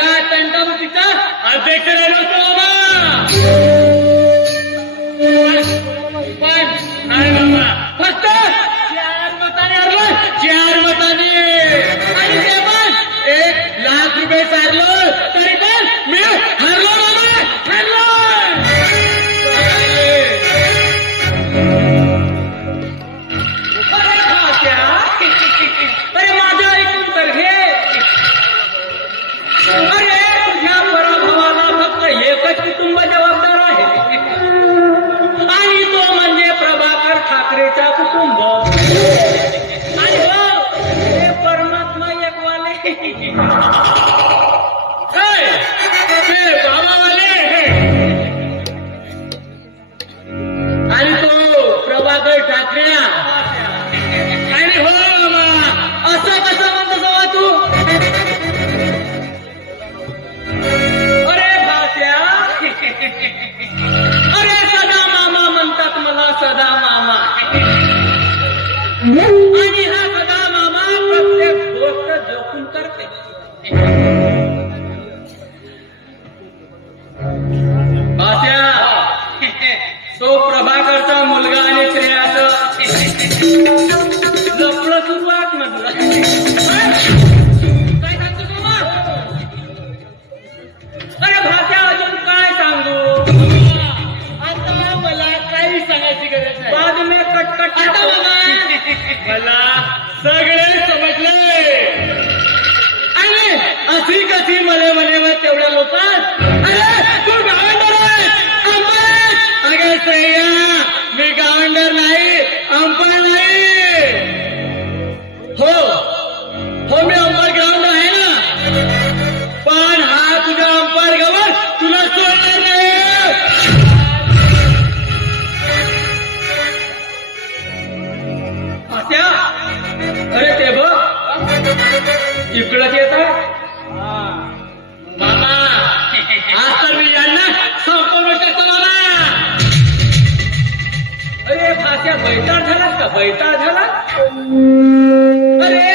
या तंटामुक्तीचा अध्यक्ष राहिलो होतो बाबा. पण अरे बाबा फक्त 4 मतांनी हरलो, 4 मतांनी. आणि ते पण 1 लाख रुपये सारलो तरी पण मी हरलो बाबा, हरलो. अरे माझं ऐकून तर घे. अरे तुझ्या पराभवाला फक्त एकच कुटुंब जबाबदार आहे आणि तो म्हणजे प्रभाकर ठाकरेचा कुटुंब. आणि हो हे परमात्मा एकवाले ते बाबावाले आणि तो प्रभाकर ठाकरे. आणि हो असं कसं म्हणतो बाबा तू. अरे भात्या अरे सदा मामा म्हणतात मला, सदा मामा. आणि हा सदा मामा प्रत्येक गोष्ट जोखून करते. भात्या तो प्रभाकरचा मुलगा आणि श्रेयाचं लपलं सुरुवात म्हटलं. काय सांगतो बाबा. अरे भात्या अजून काय सांगू. आता मला काही सांगायची गरज नाही. बाद में कटकट आता बाबा मला सगळे समजले. आणि अशी कशी मले मने तेवढ्या लोकात. अरे तू गावंडर आहे, अंपायर. अगे श्रेया मी गावंडर नाही, अंपायर नाही. हो हो मी अंपायर ग्राउंड आहे ना. पण हा तुझ्या अंपायर गावात तुला सोडणार नाही. आत्या अरे ते बघ इकडंच येत आहे मामा. आज तर मी यांना संपवू शकतो मामा. अरे भाषा बैताळ झालास का, बैताळ झाला. अरे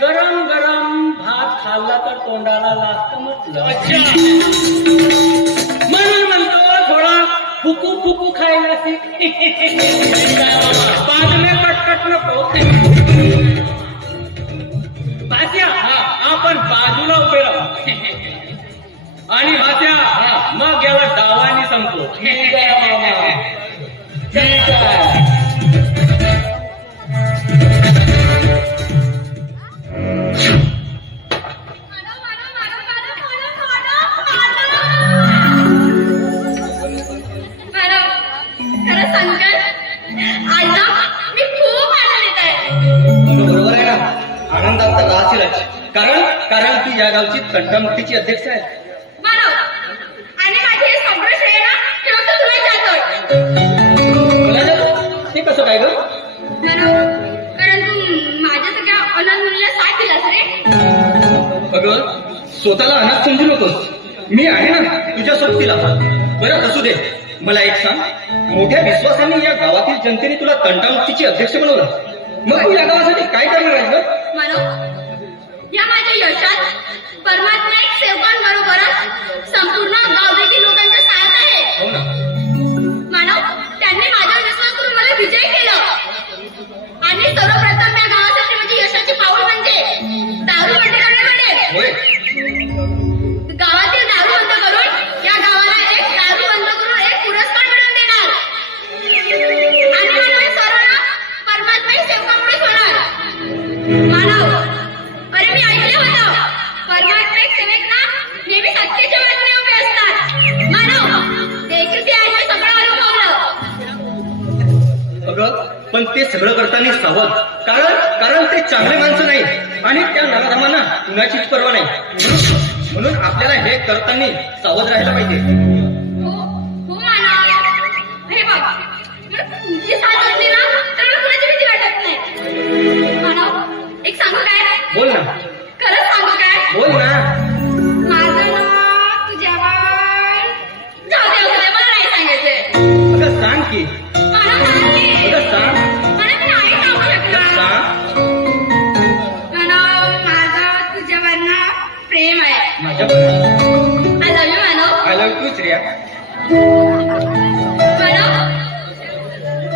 गरम गरम भात खाल्ला तर तोंडाला लागतं म्हटलं. म्हणून म्हणतो थोडा फुकू फुकू खायला बाजूने कटकट नको. भात्या आपण बाजूला उभे राहू आणि भात्या मग याला डावानी संपतो. ठीक आहे मामा, ठीक आहे. बरोबर आहे ना. आनंदात तर राहशीलच. कारण तू या गावची तंटामुक्तीची अध्यक्ष आहे. आणि माझे हे सगळं श्रेय ना ते फक्त तुला जातोय. मला जातो ते कसं काय ग. कारण तू माझ्या सगळ्या अनाथ मुलीला साथ दिलास रे. अगं स्वतःला अनाथ समजू नकोस. मी आहे ना तुझ्या सोबतीला. बरं असू दे. मला एक सांग, मोठ्या विश्वासाने या गावातील जनतेने तुला तंटामुक्तीची अध्यक्ष बनवलं. मग तू या गावासाठी काय करणार आहेस ग. या माझ्या यशात परमात्मा एक सेवकांबरोबरच संपूर्ण गाव देखील लोकांच्या साथ आहे. हो ना. त्यांनी माझ्यावर विश्वास करून मला विजय केलं. आणि सर्वप्रथम या गावासाठी म्हणजे यशाची पाऊल म्हणजे दारू बंद करणे म्हणेल. होय. गावातील दारू बंद करून या गावाला एक दारू बंद करून एक पुरस्कार मिळवून देणार. आणि म्हणून सर्वांना परमात्मा ही सेवकामुळेच होणार. अरे मी ऐकलं होतं परमात्मा एक सेवक ना नेहमी सत्तेच्या बाजूने उभे असतात. देखील ते आज सगळं अनुभवलं. अगं पण ते सगळं करताना सावध. कारण ते चांगले माणसं नाही आणि त्या नराधमांना कुणाचीच पर्वा नाही. म्हणून आपल्याला हे करताना सावध राहायला पाहिजे. हो हे बाबा तुमची साथ असली ना तर मला कुणाची भीती वाटत नाही. एक सांगू काय. बोल ना. खरंच सांगू काय. बोल ना. माझं नाव तुझ्यावर जाऊ दे मला नाही सांगायचंय. अगं सांग की. मला सांग की. अगं सांग. मला मी नाही सांगू शकणार. सांग. माझं तुझ्यावर ना प्रेम आहे. माझ्या I love you Manav. I love to Shreya. Manav,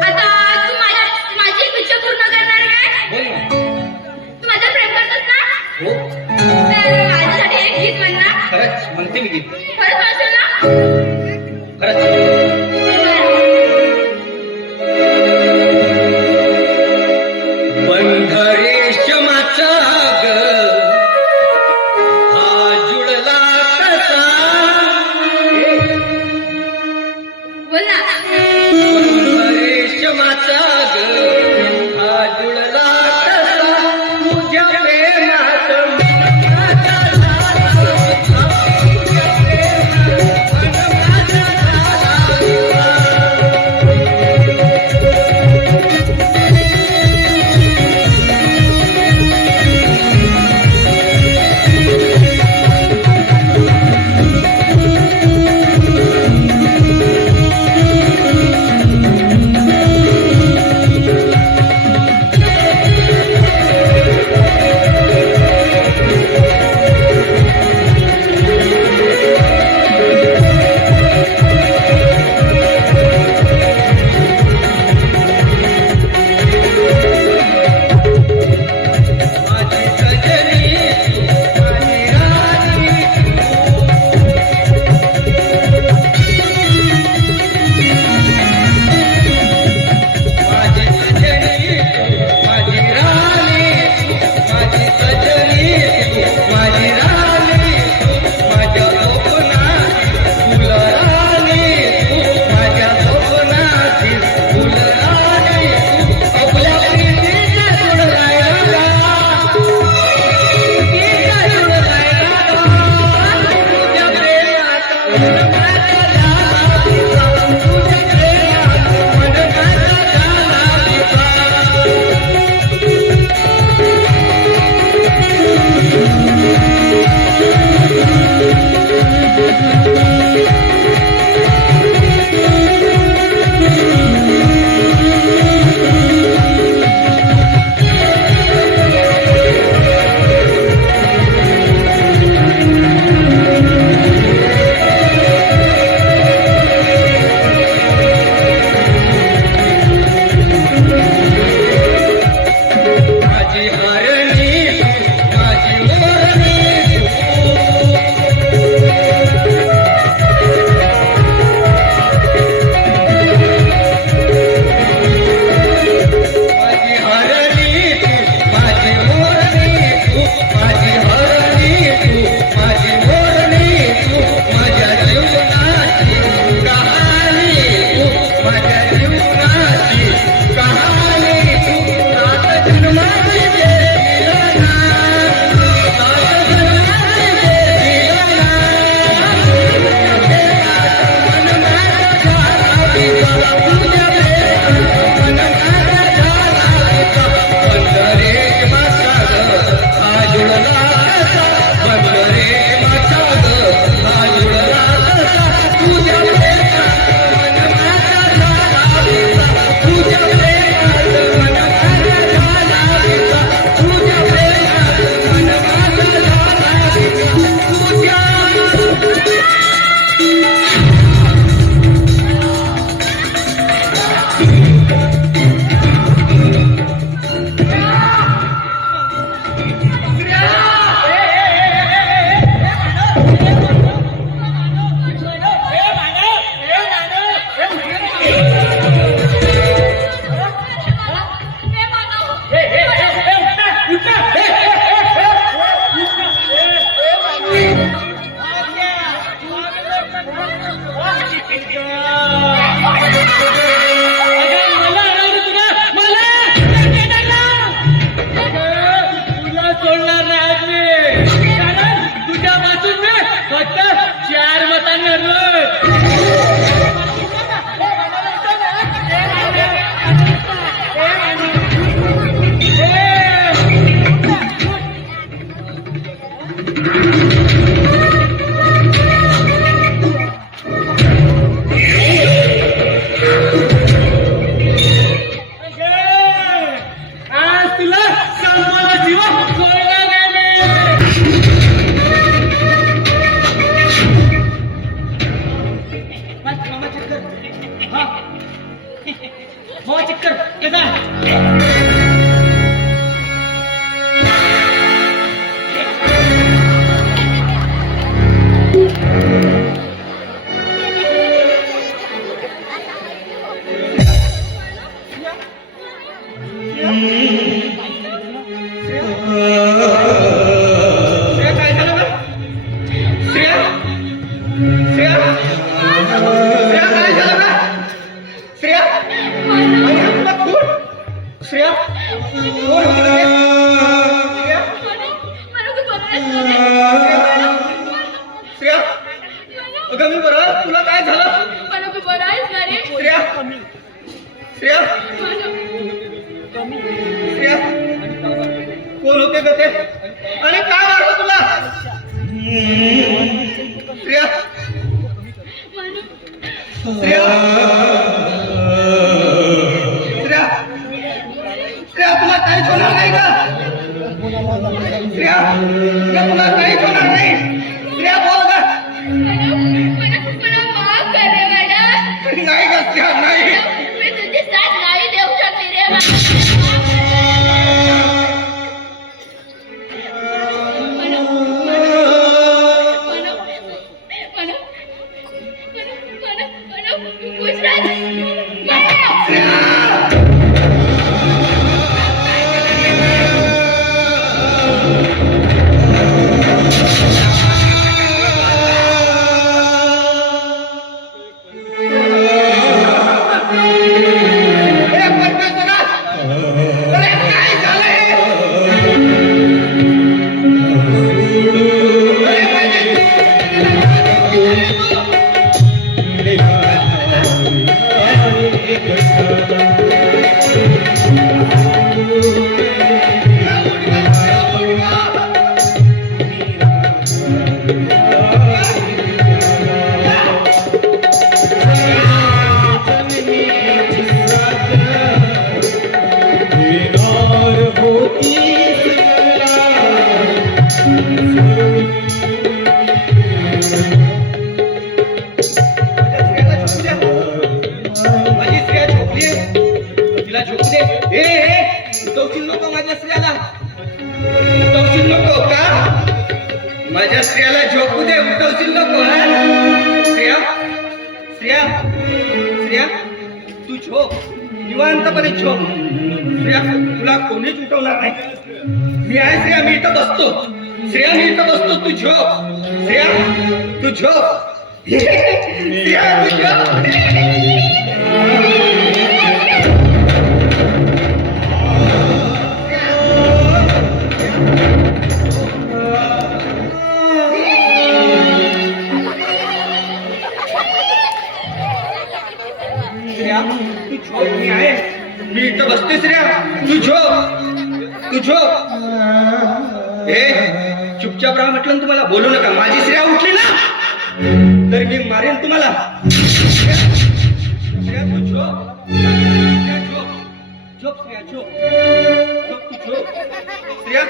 आता तू माझी एक इच्छा पूर्ण करणार काय? बोल ना. तू माझ्यावर प्रेम करतोस ना? हो, तर माझ्यासाठी एक गीत म्हण ना. खरंच म्हणते मी गीत. खरंच म्हणशील ना? खरंच. पंढरेशमाचा ग हा जुळला कसा. बोल ना. पंढरेशमाचा ग हा जुळला कसा. तुझ्या प्रेमात माझा झाला. तुझ्या प्रेमात माझा झाला. अगं मी बरं, तुला काय झालं? मला तू बरं आहेस ना रे? श्रेया श्रेया श्रेया कोण होते ग ते आणि काय वाटलं तुला? श्रेया श्रेया श्रेया श्रेया तुला काहीच होणार नाही का? श्रेया तुला काहीच होणार नाही. श्रेया बोल ग. मला माफ कर रे मॅडम. नाही ग श्रेया नाही. मी तुझी साथ नाही देऊ शकते रे मॅडम. माझ्या स्त्रियाला झोपू दे. उठवशील नको. श्रेया श्रेया श्रेया तू झोप, निवांतपणे झोप. श्रेया तुला कोणीच उठवणार नाही. मी आहे श्रेया, मी इथं बसतो. श्रेया मी इथं बसतो, तू झोप. श्रेया तू झोप. श्रेया तू झोप. मी आहे, मी इथं बसते. श्रेया तू झोप, तू झोप. हे चुपचाप राहा म्हटलं तुम्हाला, बोलू नका. माझी श्रेया उठली ना तर मी मारेन तुम्हाला. श्रेया तू झोप. श्रेया झोप. झोप श्रेया झोप. झोप तू झोप. श्रेया